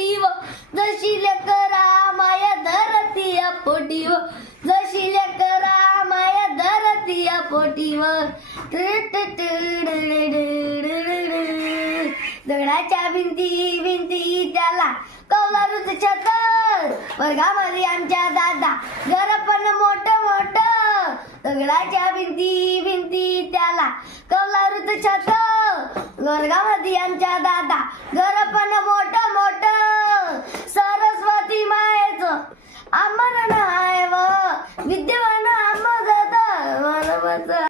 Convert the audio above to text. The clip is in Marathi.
पोटीव जशी लेकरा माया धरती या पोटीव जशी लेकरा माया धरती या पोटीव दगडाच्या भिंती भिंती त्याला कौलारूच छतर वर्गामध्ये आमच्या दादा घर पण मोठं मोठं दगडाच्या भिंती भिंती त्याला कौलारूच छतर वर्गामध्ये आमच्या दादा घर पण मोठं मोठं सरस्वती मायेचं आम्हाला आहे व विद्यमान आम्हाला